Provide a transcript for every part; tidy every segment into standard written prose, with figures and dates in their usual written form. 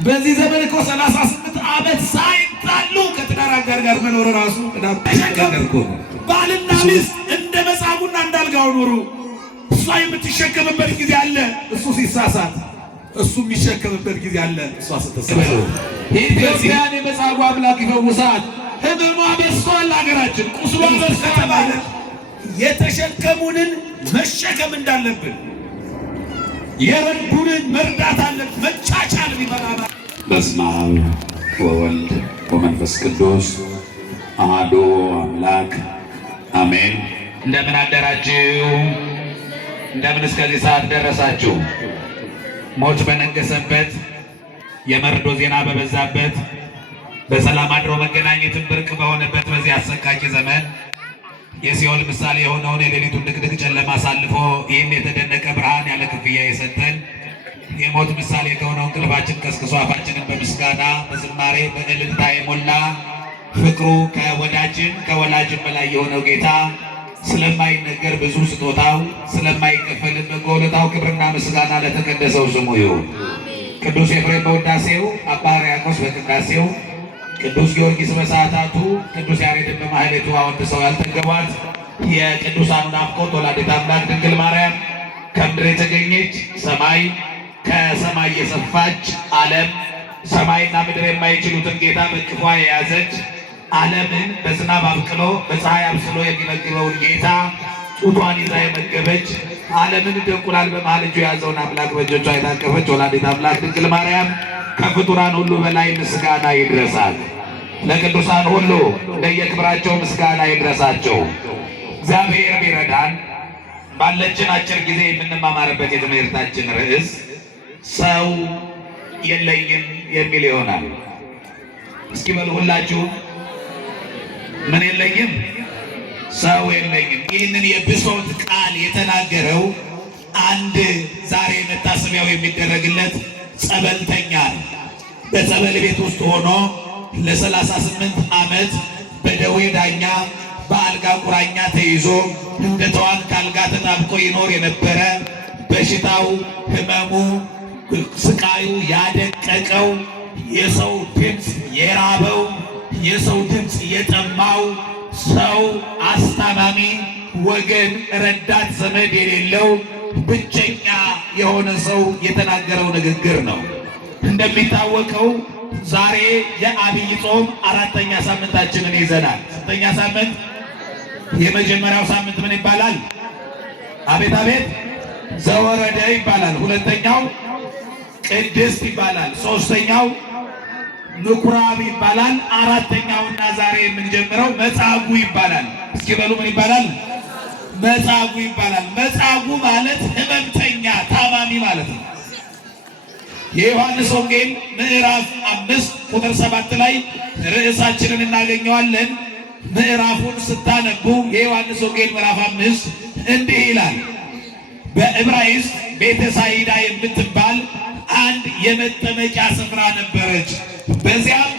በዚህ ዘመን እኮ 38 ዓመት ሳይጣሉ ከትዳር አጋር ጋር መኖር ራሱ ተሸከምኩ። ባልና ሚስት እንደ መጻጉና እንዳልጋው ኖሩ። እሷ የምትሸከምበት ጊዜ አለ፣ እሱ ሲሳሳት እሱ የሚሸከምበት ጊዜ አለ፣ እሷ ስትሰበሰ። ኢትዮጵያን የመጻጉ አምላክ ይፈውሳት። ህመሟ በዝቷል ሀገራችን፣ ቁስሏ በዝቷል። የተሸከሙንን መሸከም እንዳለብን የረዱንን መርዳት አለን። መቻቻል ቢበላና በስመ አብ ወወልድ ወመንፈስ ቅዱስ አሐዱ አምላክ አሜን። እንደምን አደራችሁ? እንደምን እስከዚህ ሰዓት ደረሳችሁ? ሞት በነገሰበት የመርዶ ዜና በበዛበት በሰላም አድሮ መገናኘትን ብርቅ በሆነበት በዚህ አሰቃቂ ዘመን የሲኦል ምሳሌ የሆነውን የሌሊቱን ድቅድቅ ጨለማ አሳልፎ ይህን የተደነቀ ብርሃን ያለ ክፍያ የሰጠን የሞት ምሳሌ ከሆነው እንቅልፋችን ቀስቅሶ አፋችንን በምስጋና በዝማሬ በእልልታ የሞላ ፍቅሩ ከወዳጅም ከወላጅም በላይ የሆነው ጌታ ስለማይነገር ብዙ ስጦታው ስለማይከፈል በጎ ውለታው ክብርና ምስጋና ለተቀደሰው ስሙ ይሁን። ቅዱስ ኤፍሬም በውዳሴው፣ አባ ሕርያቆስ በቅዳሴው፣ ቅዱስ ጊዮርጊስ በሰዓታቱ፣ ቅዱስ ያሬድን በማህሌቱ አወድሰው ያልጠገቧት የቅዱሳኑ ናፍቆት ወላዲተ አምላክ ድንግል ማርያም ከምድር የተገኘች ሰማይ ከሰማይ የሰፋች ዓለም ሰማይና ምድር የማይችሉትን ጌታ በቅፏ የያዘች ዓለምን በዝናብ አብቅሎ በፀሐይ አብስሎ የሚመግበውን ጌታ ጡቷን ይዛ የመገበች ዓለምን እንደ እንቁላል በመሃል እጁ የያዘውን አምላክ በእጆቿ የታቀፈች ወላዲተ አምላክ ድንግል ማርያም ከፍጡራን ሁሉ በላይ ምስጋና ይድረሳል። ለቅዱሳን ሁሉ እንደየክብራቸው ምስጋና ይድረሳቸው። እግዚአብሔር ቢረዳን ባለችን አጭር ጊዜ የምንማማርበት የትምህርታችን ርዕስ ሰው የለኝም የሚል ይሆናል። እስኪ በሉ ሁላችሁ ምን የለኝም? ሰው የለኝም። ይህንን የብሶት ቃል የተናገረው አንድ ዛሬ መታሰቢያው የሚደረግለት ጸበልተኛ ነው። በጸበል ቤት ውስጥ ሆኖ ለ38 ዓመት በደዌ ዳኛ በአልጋ ቁራኛ ተይዞ እንደ ተዋን ከአልጋ ተጣብቆ ይኖር የነበረ በሽታው ህመሙ ስቃዩ ያደቀቀው የሰው ድምፅ የራበው የሰው ድምፅ የጠማው ሰው አስታማሚ ወገን ረዳት ዘመድ የሌለው ብቸኛ የሆነ ሰው የተናገረው ንግግር ነው። እንደሚታወቀው ዛሬ የዐቢይ ጾም 4ኛ ሳምንታችንን ይዘናል። ስንተኛ ሳምንት? የመጀመሪያው ሳምንት ምን ይባላል? አቤት አቤት፣ ዘወረደ ይባላል። ሁለተኛው ቅድስት ይባላል። ሶስተኛው ምኩራብ ይባላል። አራተኛውና ዛሬ የምንጀምረው መጻጉዕ ይባላል። እስኪ በሉ ምን ይባላል? መጻጉዕ ይባላል። መጻጉዕ ማለት ህመምተኛ ታማሚ ማለት ነው። የዮሐንስ ወንጌል ምዕራፍ 5 ቁጥር 7 ላይ ርዕሳችንን እናገኘዋለን። ምዕራፉን ስታነቡ የዮሐንስ ወንጌል ምዕራፍ 5 እንዲህ ይላል። በዕብራይስጥ ቤተሳይዳ የምትባል አንድ የመጠመቂያ ስፍራ ነበረች። በዚያም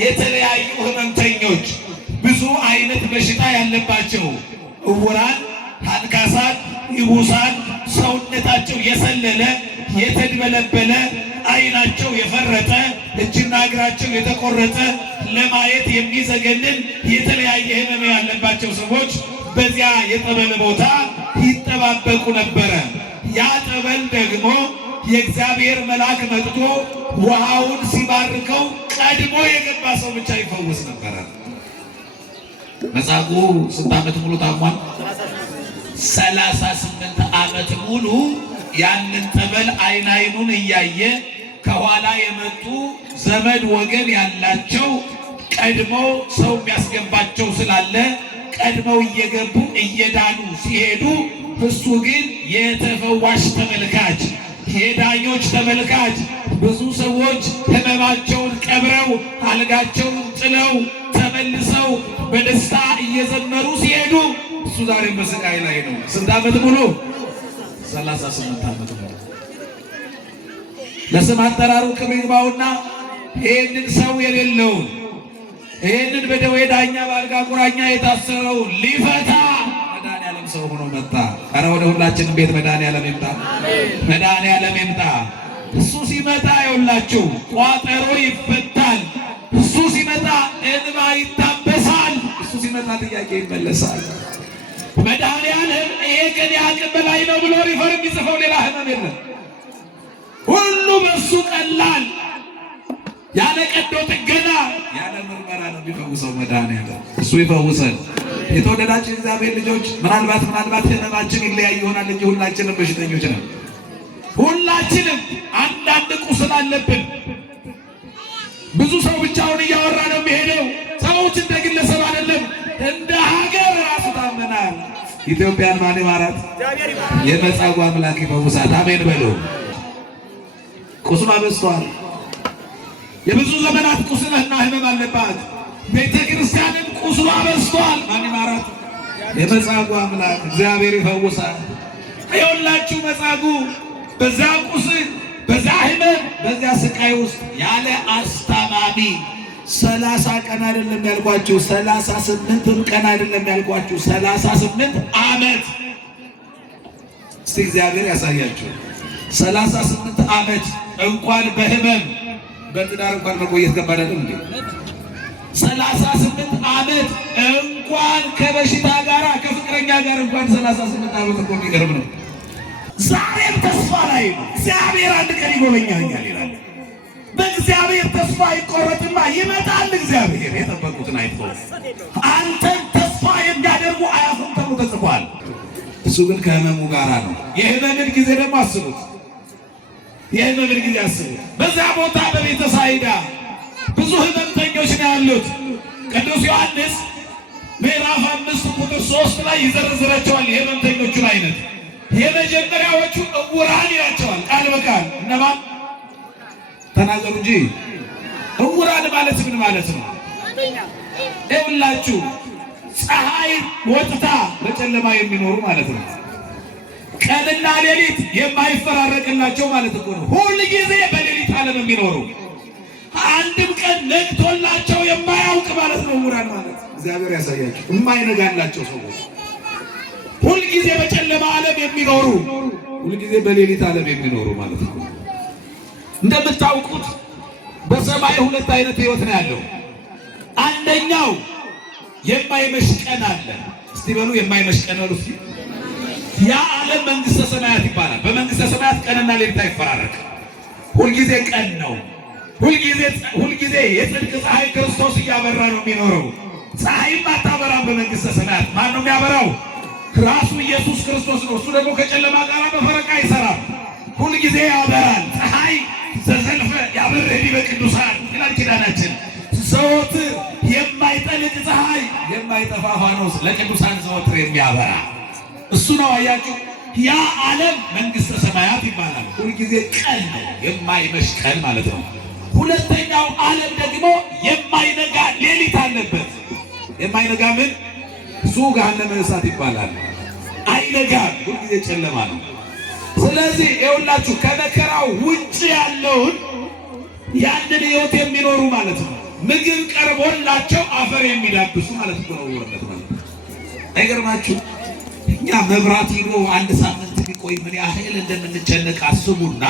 የተለያዩ ህመምተኞች፣ ብዙ አይነት በሽታ ያለባቸው፣ እውራን፣ አንካሳት፣ ይቡሳን፣ ሰውነታቸው የሰለለ የተድበለበለ፣ አይናቸው የፈረጠ፣ እጅና እግራቸው የተቆረጠ፣ ለማየት የሚዘገንን የተለያየ ህመም ያለባቸው ሰዎች በዚያ የጠበል ቦታ ይጠባበቁ ነበረ። ያ ጠበል ደግሞ የእግዚአብሔር መልአክ መጥቶ ውሃውን ሲባርከው ቀድሞ የገባ ሰው ብቻ ይፈውስ ነበረ። መጻጉዕ ስንት ዓመት ሙሉ ታሟል? 38 ዓመት ሙሉ ያንን ጠበል አይን አይኑን እያየ ከኋላ የመጡ ዘመድ ወገን ያላቸው ቀድመው ሰው የሚያስገባቸው ስላለ ቀድመው እየገቡ እየዳኑ ሲሄዱ፣ እሱ ግን የተፈዋሽ ተመልካች የዳኞች ተመልካች፣ ብዙ ሰዎች ህመማቸውን ቀብረው አልጋቸውን ጥለው ተመልሰው በደስታ እየዘመሩ ሲሄዱ እሱ ዛሬም በስቃይ ላይ ነው። ስንት ዓመት ሙሉ? 38 ዓመት ሙሉ። ለስም አጠራሩ ክብር ይግባውና ይህንን ሰው የሌለውን ይህንን በደዌ ዳኛ በአልጋ ቁራኛ የታሰረውን ሊፈታ መድኃኔዓለም ሰው ሆኖ መጣ። ኧረ ወደ ሁላችንም ቤት መድኃኔዓለም ይምጣ፣ መድኃኔዓለም ይምጣ። እሱ ሲመጣ ይኸውላችሁ ቋጠሮ ይፈታል። እሱ ሲመጣ እንባ ይታበሳል። እሱ ሲመጣ ጥያቄ ይመለሳል። መድኃኒዓለም ይሄ ከኔ አቅም በላይ ነው ብሎ ሪፈር የሚጽፈው ሌላ ህመም የለም። ሁሉ በእሱ ቀላል። ያለ ቀዶ ጥገና ያለ ምርመራ ነው የሚፈውሰው መድኃኒዓለም። እሱ ይፈውሰን። የተወደዳችሁ እግዚአብሔር ልጆች ምናልባት ህመማችን ይለያይ ይሆናል እንጂ ሁላችንም በሽተኞች ነን። ሁላችንም አንዳንድ ቁስል አለብን። ብዙ ሰው ብቻውን እያወራ ነው የሚሄደው። ሰዎች እንደ ግለሰብ አይደለም፣ እንደ ሀገር ራሱ ታመናል። ኢትዮጵያን ማን ይማራት? የመጻጉዕ አምላክ ይፈውሳት። አሜን በሉ። ቁስሏ በዝቷል። የብዙ ዘመናት ቁስልና ህመም አለባት ቤተ ክርስቲያንም ቁስሏ በዝቷል። ማን ይማራት? የመጻጉዕ አምላክ እግዚአብሔር ይፈውሳል። ይኸውላችሁ መጻጉዕ በዛ ቁስል፣ በዛ ህመም፣ በዛ ስቃይ ውስጥ ያለ አስታማሚ 30 ቀን አይደለም ያልኳችሁ፣ 38 ቀን አይደለም ያልኳችሁ፣ 38 ዓመት። እስቲ እግዚአብሔር ያሳያችሁ። 38 ዓመት እንኳን በህመም በትዳር እንኳን መቆየት ከባድ አይደለም እንዴ? 38 ዓመት እንኳን ከበሽታ ጋር ከፍቅረኛ ጋር እንኳን 38 ዓመት እኮ የሚገርም ነው። ዛሬም ተስፋ ላይ ነው። እግዚአብሔር አንድ ቀን ይጎበኛኛል ይላል። በእግዚአብሔር ተስፋ ይቆረጥማ ይመጣል። እግዚአብሔር የጠበቁትን አይቶ አንተን ተስፋ የሚያደርጉ አያፍሩም ተብሎ ተጽፏል። እሱ ግን ከህመሙ ጋራ ነው። የህመምን ጊዜ ደግሞ አስቡት። የህመምን ጊዜ አስቡት። በዛ ቦታ በቤተ ሳይዳ ብዙ ህመምተኞች ነው ያሉት። ቅዱስ ዮሐንስ ምዕራፍ 5 ቁጥር 3 ላይ ይዘረዝራቸዋል የህመምተኞቹን አይነት። የመጀመሪያዎቹ ዕውራን ይላቸዋል ቃል በቃል። እነማን ተናገሩ እንጂ። ዕውራን ማለት ምን ማለት ነው? ይኸውላችሁ ፀሐይ ወጥታ በጨለማ የሚኖሩ ማለት ነው። ቀንና ሌሊት የማይፈራረቅላቸው ማለት እኮ ነው። ሁል ጊዜ በሌሊት ዓለም የሚኖሩ አንድም ቀን ነግቶላቸው የማያውቅ ማለት ነው ዕውራን ማለት። እግዚአብሔር ያሳያቸው። የማይነጋላቸው ሰዎች ሁልጊዜ በጨለማ ዓለም የሚኖሩ፣ ሁልጊዜ በሌሊት ዓለም የሚኖሩ ማለት ነው። እንደምታውቁት በሰማይ 2 አይነት ህይወት ነው ያለው። አንደኛው የማይመሽ ቀን አለ። እስቲ በሉ የማይመሽ ቀን በሉ እስቲ። ያ ዓለም መንግስተ ሰማያት ይባላል። በመንግስተ ሰማያት ቀንና ሌሊት አይፈራረቅም። ሁልጊዜ ቀን ነው። ሁልጊዜ የጽድቅ ፀሐይ ክርስቶስ እያበራ ነው የሚኖረው። ፀሐይም አታበራም በመንግስተ ሰማያት። ማን ነው የሚያበራው? ራሱ ኢየሱስ ክርስቶስ ነው። እሱ ደግሞ ከጨለማ ጋር በፈረቃ አይሰራም። ሁልጊዜ ያበራል። ፀሐይ ዘዘልፈ ያበርህ በቅዱሳን ይላል ኪዳናችን። ዘወትር የማይጠልቅ ፀሐይ፣ የማይጠፋ ፋኖስ ለቅዱሳን ዘወትር የሚያበራ እሱ ነው። አያችሁ፣ ያ ዓለም መንግስተ ሰማያት ይባላል። ሁልጊዜ ቀን ነው፣ የማይመሽ ቀን ማለት ነው። ሁለተኛው ዓለም ደግሞ የማይነጋ ሌሊት አለበት። የማይነጋ ምን? እሱ ገሃነመ እሳት ይባላል። አይነጋም፣ ሁልጊዜ ጨለማ ነው። ስለዚህ ይኸውላችሁ ከመከራው ውጭ ያለውን ያንን ህይወት የሚኖሩ ማለት ነው። ምግብ ቀርቦላቸው አፈር የሚዳብሱ ማለት ነው። ወለት ማለት አይገርማችሁ? እኛ መብራት ሄዶ 1 ሳምንት ቢቆይ ምን ያህል እንደምንጨነቅ አስቡና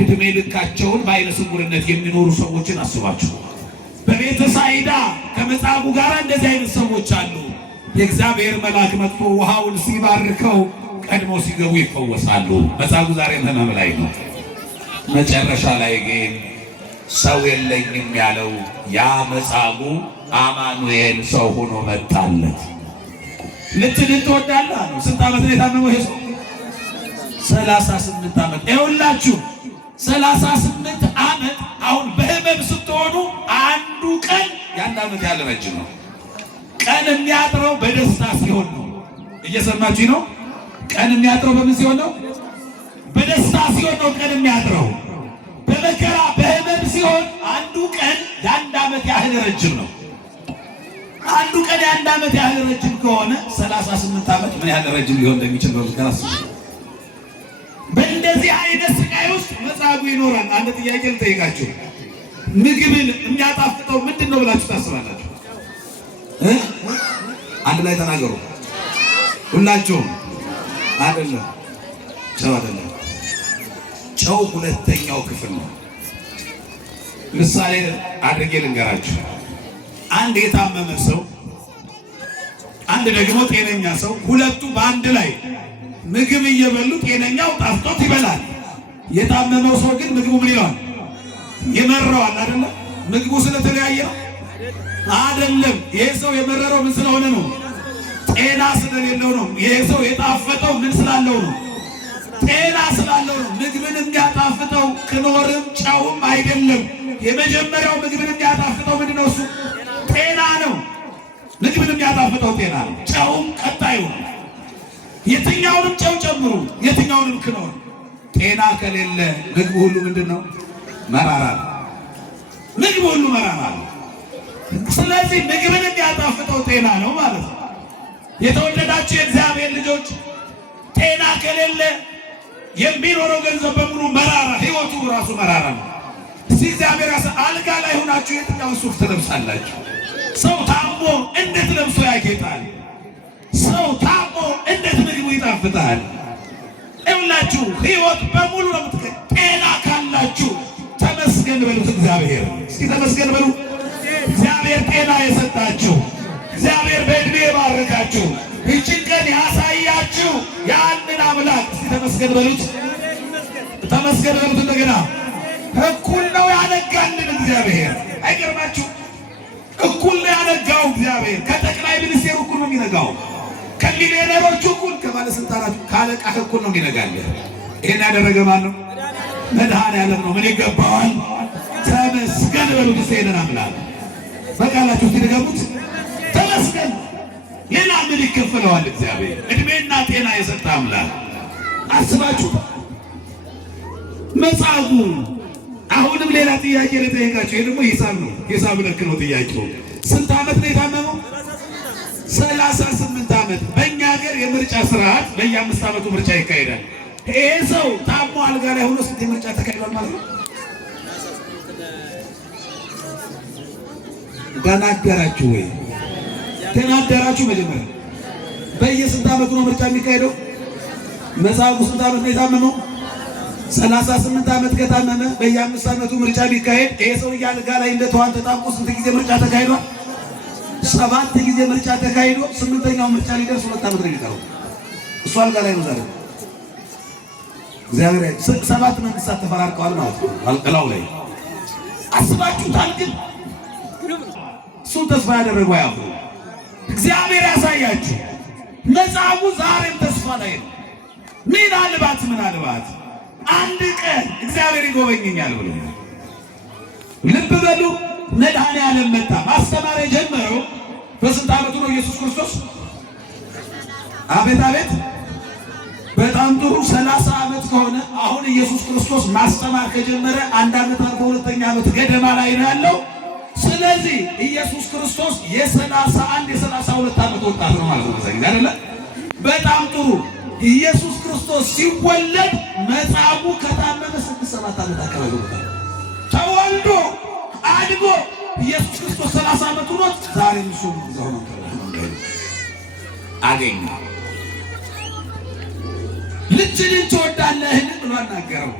እድሜ ልካቸውን በዓይነ ስውርነት የሚኖሩ ሰዎችን አስባችሁ። በቤተ ሳይዳ ከመጻጉዕ ጋር እንደዚህ አይነት ሰዎች አሉ። የእግዚአብሔር መልአክ መጥቶ ውሃውን ሲባርከው ቀድሞ ሲገቡ ይፈወሳሉ። መጻጉዕ ዛሬም ህመም ላይ ነው። መጨረሻ ላይ ግን ሰው የለኝም ያለው ያ መጻጉዕ አማኑኤል ሰው ሆኖ መጣለት። ልትድን ትወዳለህ ነው። ስንት ዓመት ነው የታመመው ይሄ ሰው? 38 ዓመት። ይኸውላችሁ 38 ዓመት። አሁን በህመም ስትሆኑ አንዱ ቀን የ1 ዓመት ያህል ረጅም ነው። ቀን የሚያጥረው በደስታ ሲሆን ነው። እየሰማችሁ ነው? ቀን የሚያጥረው በምን ሲሆን ነው? በደስታ ሲሆን ነው ቀን የሚያጥረው። በመከራ በህመም ሲሆን አንዱ ቀን የ1 ዓመት ያህል ረጅም ነው። አንዱ ቀን የ1 ዓመት ያህል ረጅም ከሆነ 38 ዓመት ምን ያህል ረጅም ሊሆን እንደሚችል በምትከራስ በእንደዚህ አይነት ስቃይ ውስጥ መጻጉዕ ይኖራል። አንድ ጥያቄ ልጠይቃችሁ። ምግብን የሚያጣፍጠው ምንድን ነው ብላችሁ ታስባላችሁ? አንድ ላይ ተናገሩ ሁላችሁም። አይደለም ጨው አይደለም። ጨው ሁለተኛው ክፍል ነው። ምሳሌ አድርጌ ልንገራችሁ። አንድ የታመመ ሰው፣ አንድ ደግሞ ጤነኛ ሰው፣ ሁለቱ በአንድ ላይ ምግብ እየበሉ ጤነኛው ጣፍጦት ይበላል። የታመመው ሰው ግን ምግቡ ምን ይለዋል? ይመረዋል። አይደለ? ምግቡ ስለተለያየ ነው አይደለም። ይሄ ሰው የመረረው ምን ስለሆነ ነው? ጤና ስለሌለው ነው። ይሄ ሰው የጣፈጠው ምን ስላለው ነው? ጤና ስላለው ነው። ምግብን የሚያጣፍጠው ክኖርም ጨውም አይደለም። የመጀመሪያው ምግብን የሚያጣፍጠው ምንድን ነው? እሱ ጤና ነው። ምግብን የሚያጣፍጠው ጤና ነው። ጨውም ቀጣዩ ነው። የትኛውንም ጨው ጨምሩ፣ የትኛውንም ክኖር፣ ጤና ከሌለ ምግብ ሁሉ ምንድን ነው? መራራ ነው። ምግብ ሁሉ መራራ ነው። ስለዚህ ምግብን የሚያጣፍጠው ጤና ነው ማለት ነው። የተወደዳችሁ የእግዚአብሔር ልጆች፣ ጤና ከሌለ የሚኖረው ገንዘብ በሙሉ መራራ፣ ህይወቱ ራሱ መራራ ነው። እስቲ እግዚአብሔር አልጋ ላይ ሆናችሁ የትኛውን ሱፍ ትለብሳላችሁ? ሰው ታሞ እንዴት ለብሶ ያጌጣል? ሰው ታሞ እንዴት ምግቡ ይጣፍጣል? ይኸውላችሁ ህይወት በሙሉ ነው። ጤና ካላችሁ ተመስገን በሉት እግዚአብሔር። እስኪ ተመስገን በሉ። እግዚአብሔር ጤና የሰጣችሁ፣ እግዚአብሔር በዕድሜ የባረካችሁ፣ ይህችን ቀን ያሳያችሁ ያንን አምላክ እስኪ ተመስገን በሉት። ተመስገን በሉት። እንደገና እኩል ነው ያነጋልን እግዚአብሔር። አይገርማችሁ? እኩል ነው ያነጋው እግዚአብሔር። ከጠቅላይ ሚኒስቴሩ እኩል ነው የሚነጋው፣ ከሚሊዮነሮቹ እኩል፣ ከባለስልጣናቱ ካለቃህ እኩል ነው የሚነጋልህ። ይሄን ያደረገ ማን ነው? መድኃኔዓለም ነው። ምን ይገባዋል? ተመስገን በሉት። ይሄንን አምላክ በቃላችሁ ትደገሙት። ተመስገን። ሌላ ምን ይከፈለዋል? እግዚአብሔር እድሜና ጤና የሰጠ አምላክ። አስባችሁ መጻጉ። አሁንም ሌላ ጥያቄ ልጠይቃችሁ። ይሄ ደግሞ ሂሳብ ነው፣ ሂሳብ ነክ ነው ጥያቄው። ስንት ዓመት ነው የታመመው? 38 ዓመት። በእኛ ሀገር የምርጫ ስርዓት በየ5 ዓመቱ ምርጫ ይካሄዳል። ይሄ ሰው ታሞ አልጋ ላይ ሆኖ ስንት ምርጫ ተካሂዷል ማለት ነው? ተናገራችሁ ወይ? ተናገራችሁ? መጀመሪያ በየስንት ዓመቱ ነው ምርጫ የሚካሄደው? መጻጉ ስንት ዓመት ነው የታመመው? 38 ዓመት ከታመመ በየ5 ዓመቱ ምርጫ ቢካሄድ ይሄ ሰው አልጋ ላይ እንደተዋን ተጣብቆ ስንት ጊዜ ምርጫ ተካሂዷል? 7 ጊዜ ምርጫ ተካሂዶ 8ኛው ምርጫ ሊደርስ 2 ዓመት ነው የሚቀረው። እሱ አልጋ ላይ ነው ዛሬ። እግዚአብሔር 7 መንግስታት ተፈራርቀዋል ማለት ነው አልጋው ላይ። አስባችሁታል? ግን እሱን ተስፋ ያደረገው ያው እግዚአብሔር ያሳያችሁ። መጻጉ ዛሬም ተስፋ ላይ ነው። ምናልባት አንድ ቀን እግዚአብሔር ይጎበኘኛል ብሎ ልብ በሉ። መድኃኔዓለም መጣ። ማስተማር የጀመረው በስንት ዓመቱ ነው? ኢየሱስ ክርስቶስ አቤት አቤት፣ በጣም ጥሩ 30 ዓመት ከሆነ አሁን ኢየሱስ ክርስቶስ ማስተማር ከጀመረ 1 ዓመት አልፎ 2ኛ ዓመት ገደማ ላይ ነው ያለው። ስለዚህ ኢየሱስ ክርስቶስ የ31 የ32 ዓመት ወጣት ነው ማለት ነው አይደለ? በጣም ጥሩ። ኢየሱስ ክርስቶስ ሲወለድ መጻጉ ከታመመ 6-7 ዓመት አካባቢ ተወልዶ አድጎ ኢየሱስ ክርስቶስ 30 ዓመት ሆኖት ዛሬ እሱ ዘሆነ አገኘ። ልጅን ትወዳለህን ብሎ አናገረው።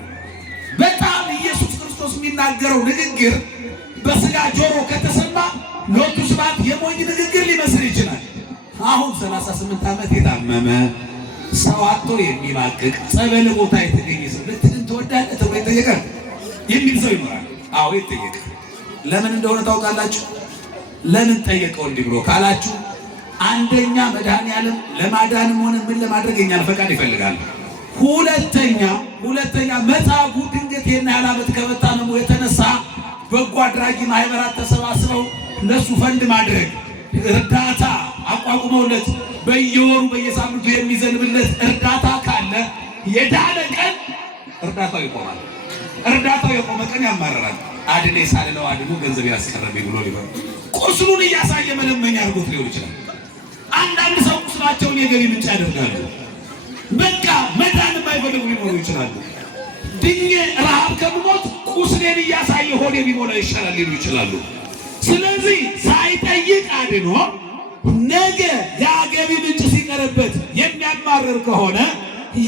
በጣም ኢየሱስ ክርስቶስ የሚናገረው ንግግር በስጋ ጆሮ ከተሰማ ሎቱ ስብሐት የሞኝ ንግግር ሊመስል ይችላል። አሁን 38 ዓመት የታመመ ሰው አጥቶ የሚማቅቅ ጸበል ቦታ የተገኘ ሰው ልጅን ትወዳለህ ተብሎ ይጠየቃል የሚል ሰው ይኖራል። አዎ ይጠየቃል። ለምን እንደሆነ ታውቃላችሁ? ለምን ጠየቀው እንዲህ ብሎ ካላችሁ፣ አንደኛ መድኃኔዓለም ለማዳንም ሆነ ምን ለማድረግ የኛን ፈቃድ ይፈልጋል። ሁለተኛ መጻጉ ድንገት የና ያላበት ከመታመሙ የተነሳ በጎ አድራጊ ማህበራት ተሰባስበው ለሱ ፈንድ ማድረግ እርዳታ አቋቁመውለት በየወሩ በየሳምንቱ የሚዘንብለት እርዳታ ካለ የዳነ ቀን እርዳታው ይቆማል። እርዳታው የቆመ ቀን ያማረራል። አድኔ ሳልለው አድኖ ገንዘብ ያስቀረብኝ ብሎ ሊሆን ቁስሉን እያሳየ መለመኛ አድርጎት ሊሆን ይችላል። አንዳንድ ሰው ቁስላቸውን የገቢ ምንጭ ያደርጋሉ። በቃ መዳን የማይፈልጉ ሊኖሩ ይችላሉ። ድኜ ረሃብ ከምሞት ቁስሌን እያሳየ ሆዴ ቢሞላ ይሻላል ሊሉ ይችላሉ። ስለዚህ ሳይጠይቅ አድኖ ነገ የገቢ ምንጭ ሲቀርበት የሚያማርር ከሆነ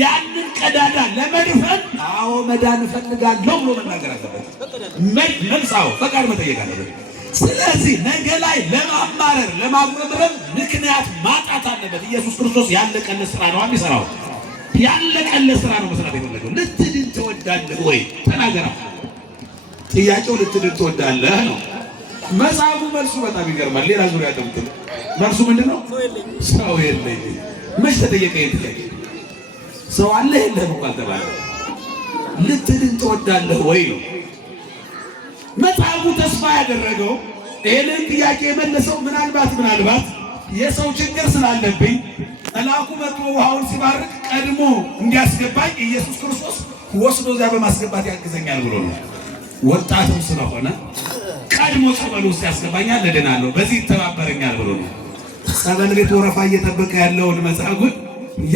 ያንን ቀዳዳ ለመድፈን አዎ መዳን እፈልጋለሁ ብሎ መናገር አለበት። መልሳው ፈቃድ መጠየቅ አለበት። ስለዚህ ነገ ላይ ለማማረር ለማጉረምረም ምክንያት ማጣት አለበት። ኢየሱስ ክርስቶስ ያለቀለት ስራ ነው የሚሰራው። ያለቀለት ስራ ነው መስራት የፈለገው። ልትድን ትወዳለህ ወይ? ተናገራ። ጥያቄው ልትድን ትወዳለህ ነው። መጽሐፉ መልሱ በጣም ይገርማል። ሌላ ዙሪያ ተምትል መልሱ ምንድነው? ሰው የለኝም። መች ተጠየቀ ጥያቄ? ሰው አለ የለም እንኳን ተባለ። ልትድን ትወዳለህ ወይ ነው መጽሐፉ ተስፋ ያደረገው። ይህንን ጥያቄ የመለሰው ምናልባት የሰው ችግር ስላለብኝ መልአኩ መጥቶ ውሃውን ሲባርክ ቀድሞ እንዲያስገባኝ ኢየሱስ ክርስቶስ ወስዶ እዚያ በማስገባት ያግዘኛል ብሎ ነው። ወጣትም ስለሆነ ቀድሞ ጸበል ውስጥ ያስገባኛል፣ እድናለሁ፣ በዚህ ይተባበረኛል ብሎ ነው። ጸበል ቤት ወረፋ እየጠበቀ ያለውን መጻጉዕ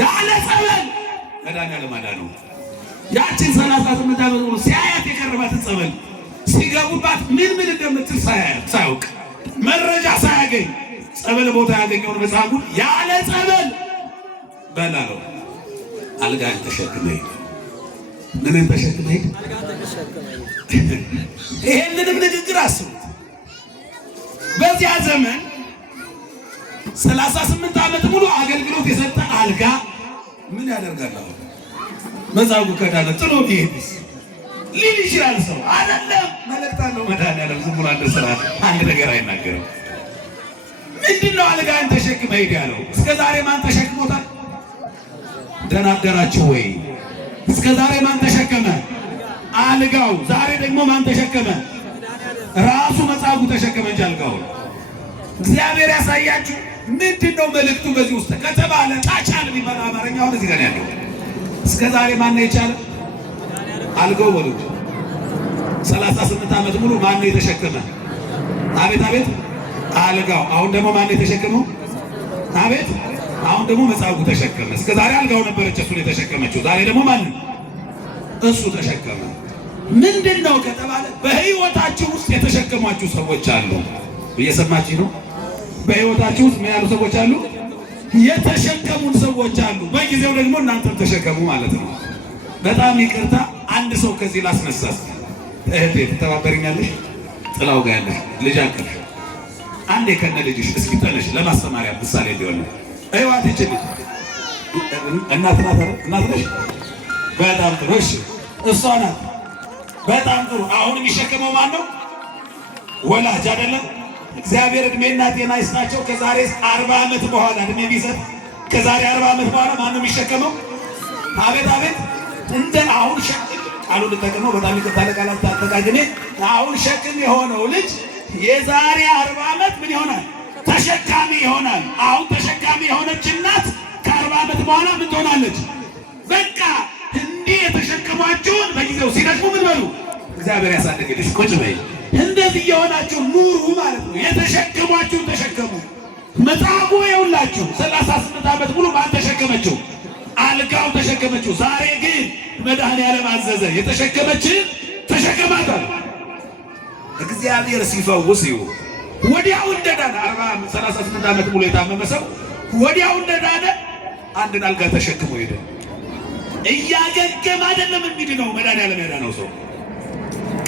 ያለ ጸበል መድኃኒዓለም አዳነው። ያችን 38 ዓመት ሙሉ ሲያያት የቀረባትን ጸበል ሲገቡባት ምን እንደምትል ሳያውቅ መረጃ ሳያገኝ ጸበል ቦታ ያገኘውን መጻጉዕ ያለ ጸበል በላለው አልጋን ተሸክመ ሄደ። ምንን ተሸክመ ሄደ? ይሄንንም ንግግር አስቡት። በዚያ ዘመን 38 ዓመት ሙሉ አገልግሎት የሰጠ አልጋ ምን ያደርጋል? መጻጉዕ ከዳነ ጥሎ ቢሄድስ ሊል ይችላል ሰው አይደለም። መልእክት አለው መድኃኒዓለም። ዝም ብሎ አንድ ነገር አይናገርም። ምንድነው አልጋን ተሸክመ ሄድ ያለው? እስከ ዛሬ ማን ተሸክሞታል? ደህና አደራችሁ ወይ? እስከ ዛሬ ማን ተሸከመ? አልጋው። ዛሬ ደግሞ ማን ተሸከመ? ራሱ መጻጉዕ ተሸከመ እንጂ አልጋው። እግዚአብሔር ያሳያችሁ። ምንድነው መልእክቱ በዚህ ውስጥ ከተባለ ታቻል የሚባል አማርኛው እዚህ ጋር ያለው እስከ ዛሬ ማን ነው የቻለ? አልጋው ወሉ 38 ዓመት ሙሉ ማን ነው የተሸከመ? አቤት አቤት አልጋው። አሁን ደግሞ ማን ነው የተሸከመው? አቤት አሁን ደግሞ መጻጉዕ ተሸከመ። እስከ ዛሬ አልጋው ነበረች እሱን የተሸከመችው። ዛሬ ደግሞ ማን እሱ ተሸከመ። ምንድነው ከተባለ በህይወታችሁ ውስጥ የተሸከሟችሁ ሰዎች አሉ። እየሰማችሁ ነው? በህይወታችሁ ውስጥ ምን ያሉ ሰዎች አሉ? የተሸከሙን ሰዎች አሉ። በጊዜው ደግሞ እናንተም ተሸከሙ ማለት ነው። በጣም ይቅርታ አንድ ሰው ከዚህ ላስነሳስ። እህቴ ትተባበሪኛለሽ? ጥላው ጋር ያለሽ ልጅ አቅፍ አንዴ ከነ ልጅሽ እስኪ ተነሽ፣ ለማስተማሪያ ምሳሌ ሊሆን ነው። አይዋት ይችላል። እናት ነሽ? በጣም ጥሩ። እሺ እሷ ናት። በጣም ጥሩ። አሁን የሚሸከመው ማን ነው? ወላጅ አይደለም? እግዚአብሔር እድሜና ጤና ይስጣቸው። ከዛሬ 40 ዓመት በኋላ እድሜ ቢሰጥ ከዛሬ 40 ዓመት በኋላ ማን ነው የሚሸከመው? አቤት አቤት። እንደ አሁን ሸክም ቃሉ ልጠቀመው በጣም ይቀጣለ ቃላት ታጠቃግኔ አሁን ሸክም የሆነው ልጅ የዛሬ 40 ዓመት ምን ይሆናል? ተሸካሚ ይሆናል። አሁን ተሸካሚ የሆነች እናት ከ40 ዓመት በኋላ ምን ትሆናለች? በቃ እንዲህ የተሸከሟችሁን በጊዜው ሲደክሙ ምን በሉ? እግዚአብሔር ያሳድግልሽ። ቁጭ በይ። እንደዚህ የሆናችሁ ኑሩ ማለት ነው። የተሸከሟችሁን ተሸከሙ። መጻጉዕ ይኸውላችሁ 38 ዓመት ሙሉ ማን ተሸከመችው? አልጋው ተሸከመችው። ዛሬ ግን መድኃኒዓለም አዘዘ፣ የተሸከመችን ተሸከማታል። እግዚአብሔር ሲፈውስ ይሁን ወዲያው እንደዳነ 38 ዓመት ሙሉ የታመመ ሰው ወዲያው እንደዳነ አንድን አልጋ ተሸክሞ ሄደ። እያገገመ አይደለም የሚድነው መድኃኒዓለም ያዳነው ሰው።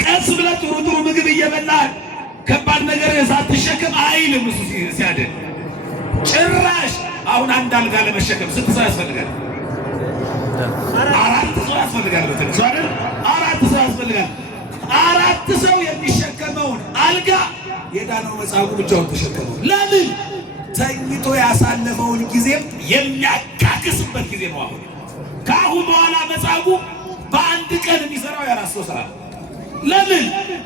ቀስ ብለህ ጥሩ ምግብ እየበላህ ከባድ ነገር ሳትሸከም አይልም እሱ ሲያድን። ጭራሽ አሁን አንድ አልጋ ለመሸከም ስንት ሰው ያስፈልጋል? 4 ሰው ያስፈልጋል። በትንሹ አይደል? 4 ሰው ያስፈልጋል። 4 ሰው የሚሸከመውን አልጋ የዳነው መጻጉዕ ብቻውን ተሸከመው። ለምን? ተኝቶ ያሳለፈውን ጊዜም የሚያካክስበት ጊዜ ነው። አሁን ከአሁን በኋላ መጻጉዕ በአንድ ቀን የሚሰራው የ4 ሰው ስራ። ለምን?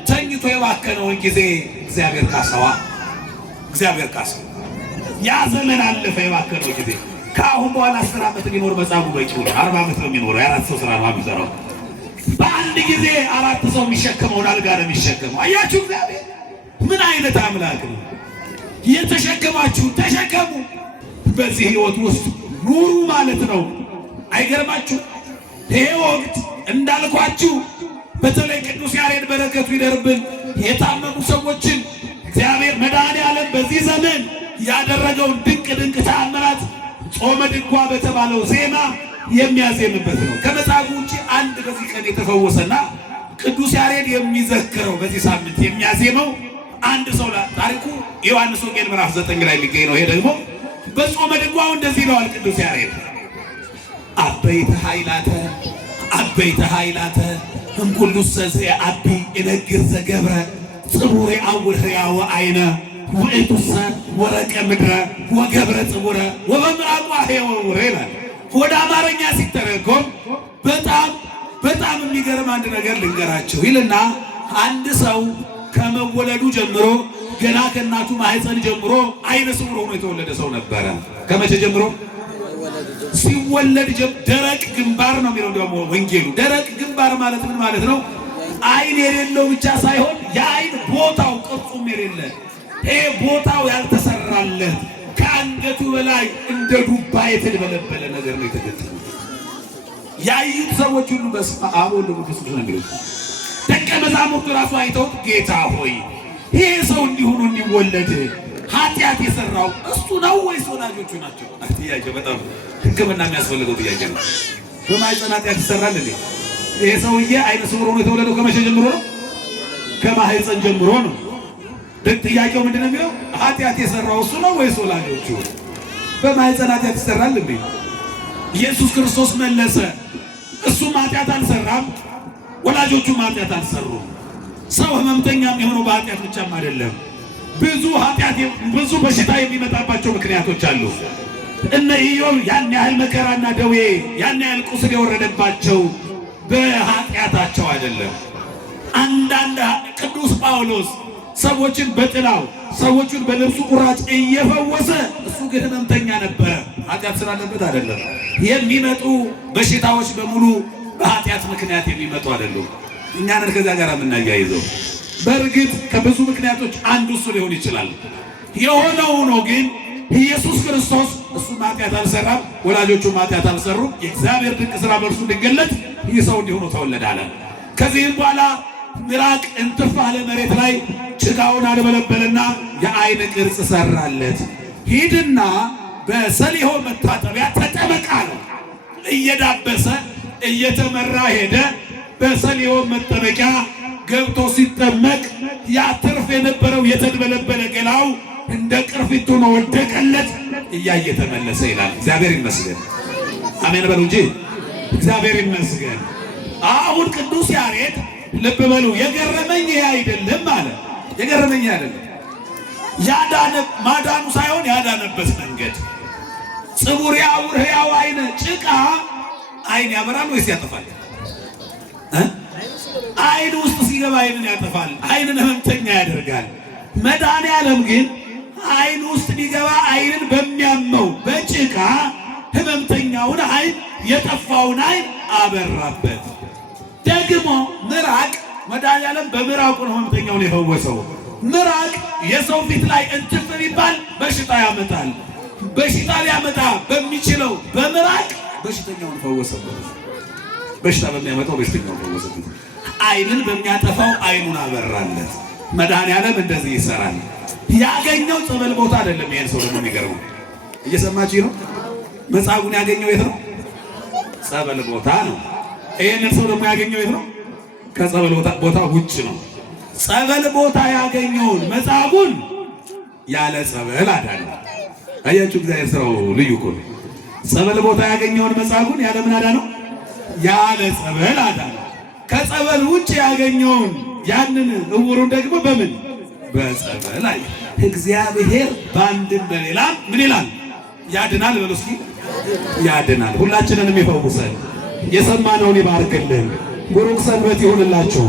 ተኝቶ የባከነውን ጊዜ እግዚአብሔር ካሰዋ። እግዚአብሔር ካሰዋ። ያ ዘመን አለፈ፣ የባከነው ጊዜ። ከአሁን በኋላ 10 ዓመት ሊኖር መጻጉዕ በቂው ነው። 40 ዓመት ነው የሚኖረው። የ4 ሰው ስራ ነው የሚሰራው። በአንድ ጊዜ 4 ሰው የሚሸከመውን አልጋ ነው የሚሸከመው። አያችሁ እግዚአብሔር ምን አይነት አምላክ ነው! የተሸከማችሁ ተሸከሙ። በዚህ ህይወት ውስጥ ኑሩ ማለት ነው። አይገርማችሁ? ይሄ ወቅት እንዳልኳችሁ በተለይ ቅዱስ ያሬድ በረከቱ ይደርብን። የታመሙ ሰዎችን እግዚአብሔር መድኃኒዓለም በዚህ ዘመን ያደረገውን ድንቅ ተአምራት ጾመ ድጓ በተባለው ዜማ የሚያዜምበት ነው። ከመጻጉዕ ውጪ አንድ በዚህ ቀን የተፈወሰና ቅዱስ ያሬድ የሚዘክረው በዚህ ሳምንት የሚያዜመው አንድ ሰው ታሪኩ ዮሐንስ ወንጌል ምዕራፍ 9 ላይ የሚገኝ ነው። ይሄ ደግሞ በጾመ ድጓው እንደዚህ ይለዋል ቅዱስ ያሬድ አበይተ ኃይላተ እምኩሉ ሰዘ አቢ እነግር ዘገብረ ጽቡሬ አውር ሕያወ አይነ ውእቱሰ ወረቀ ምድረ ወገብረ ጽቡረ ወበምራቋ ሕያወ ይላል። ወደ አማርኛ ሲተረጎም በጣም የሚገርም አንድ ነገር ልንገራቸው ይልና አንድ ሰው ከመወለዱ ጀምሮ ገና ከእናቱ ማህፀን ጀምሮ አይነ ስውር ሆኖ የተወለደ ሰው ነበረ። ከመቼ ጀምሮ? ሲወለድ ደረቅ ግንባር ነው የሚለው ደግሞ ወንጌሉ። ደረቅ ግንባር ማለት ምን ማለት ነው? አይን የሌለው ብቻ ሳይሆን የአይን ቦታው ቅርጹም የሌለ ቦታው ያልተሰራለት ከአንገቱ በላይ እንደ ዱባ የተደበለበለ ነገር ነው የተገጠመው። ያዩት ሰዎች ሁሉ በስመ አብ ወወልድ ወመንፈስ ቅዱስ ነው የሚሉት። ደቀ መዛሙርቱ ራሱ አይተውት ጌታ ሆይ ይሄ ሰው እንዲሆኑ እንዲወለድ ኃጢአት የሰራው እሱ ነው ወይስ ወላጆቹ ናቸው? ጥያቄ በጣም ሕክምና የሚያስፈልገው ጥያቄ ነው። በማህፀን ኃጢአት ይሰራል እንዴ? ይሄ ሰውዬ አይነ ስውር ሆኖ የተወለደው ከመቼ ጀምሮ ነው? ከማህፀን ጀምሮ ነው። ጥያቄው ምንድነው የሚለው? ኃጢአት የሰራው እሱ ነው ወይስ ወላጆቹ? በማህፀን ኃጢአት ይሰራል እንዴ? ኢየሱስ ክርስቶስ መለሰ፣ እሱም ኃጢአት አልሰራም፣ ወላጆቹም ኃጢአት አልሰሩም። ሰው ህመምተኛ የሚሆነው በኃጢአት ብቻም አይደለም። ብዙ በሽታ የሚመጣባቸው ምክንያቶች አሉ። እነ ኢዮብ ያን ያህል መከራና ደዌ ያን ያህል ቁስል የወረደባቸው በኃጢአታቸው አይደለም። አንዳንድ ቅዱስ ጳውሎስ ሰዎችን በጥላው ሰዎችን በልብሱ ቁራጭ እየፈወሰ እሱ ግን ህመምተኛ ነበረ። ኃጢአት ስላለበት አይደለም። የሚመጡ በሽታዎች በሙሉ በኃጢአት ምክንያት የሚመጡ አይደሉም። እኛንን ከዚያ ጋር የምናያይዘው በእርግጥ ከብዙ ምክንያቶች አንዱ እሱ ሊሆን ይችላል። የሆነው ሆኖ ግን ኢየሱስ ክርስቶስ እሱ ኃጢአት አልሰራም፣ ወላጆቹም ኃጢአት አልሰሩም። የእግዚአብሔር ድንቅ ስራ በእርሱ እንዲገለጥ ይህ ሰው እንዲሆኑ ተወለደ አለ። ከዚህም በኋላ ምራቅ እንትፍ አለ መሬት ላይ ጭቃውን አልበለበለና የአይን ቅርጽ ሰራለት። ሂድና በሰሊሆም መታጠቢያ ተጠመቅ አለው። እየዳበሰ እየተመራ ሄደ። በሰሊሆም መጠመቂያ ገብቶ ሲጠመቅ ያትርፍ የነበረው የተድበለበለ ገላው እንደ ቅርፊቱ ነው ወደቀለት። እያየ ተመለሰ ይላል። እግዚአብሔር ይመስገን። አሜን በሉ እንጂ እግዚአብሔር ይመስገን። አሁን ቅዱስ ያሬድ ልብ በሉ፣ የገረመኝ ይሄ አይደለም አለ። የገረመኝ አይደለም ማዳኑ ሳይሆን ያዳነበት መንገድ። ጽቡር ያውር ሕያው አይነ ጭቃ አይን ያበራል ወይስ ያጠፋል? አይን ውስጥ ሲገባ አይንን ያጠፋል፣ አይንን ህመምተኛ ያደርጋል። መድኃኔዓለም ግን አይን ውስጥ ቢገባ አይንን በሚያመው በጭቃ ህመምተኛውን አይን የጠፋውን አይን አበራበት። ደግሞ ምራቅ መድኃኔዓለም በምራቁ ነው ህመምተኛውን የፈወሰው። ምራቅ የሰው ፊት ላይ እንትፍ ቢባል በሽታ ያመጣል። በሽታ ሊያመጣ በሚችለው በምራቅ በሽተኛውን ፈወሰበት። በሽታ በሚያመጣው በሽተኛውን ፈወሰበት። አይንን በሚያጠፋው አይኑን አበራለት። መድኃኔዓለም እንደዚህ ይሰራል። ያገኘው ጸበል ቦታ አይደለም። ይሄን ሰው ደግሞ የሚገርመው እየሰማችሁ ነው። መጻጉዕን ያገኘው የት ነው? ጸበል ቦታ ነው። ይሄንን ሰው ደግሞ ያገኘው የት ነው? ከጸበል ቦታ ውጭ ነው። ጸበል ቦታ ያገኘውን መጻጉዕን ያለ ጸበል አዳነው። አያችሁ፣ እግዚአብሔር ስራው ልዩ እኮ ነው። ጸበል ቦታ ያገኘውን መጻጉዕን ያለ ምን አዳነው? ያለ ጸበል አዳነው። ከጸበል ውጭ ያገኘውን ያንን እውሩን ደግሞ በምን? በጸበል። አይ እግዚአብሔር በአንድም በሌላም ምን ይላል? ያድናል። በሉ እስኪ ያድናል። ሁላችንንም ይፈውሰን። የሰማነውን ይባርክልን። ቡሩክ ሰንበት ይሁንላችሁ።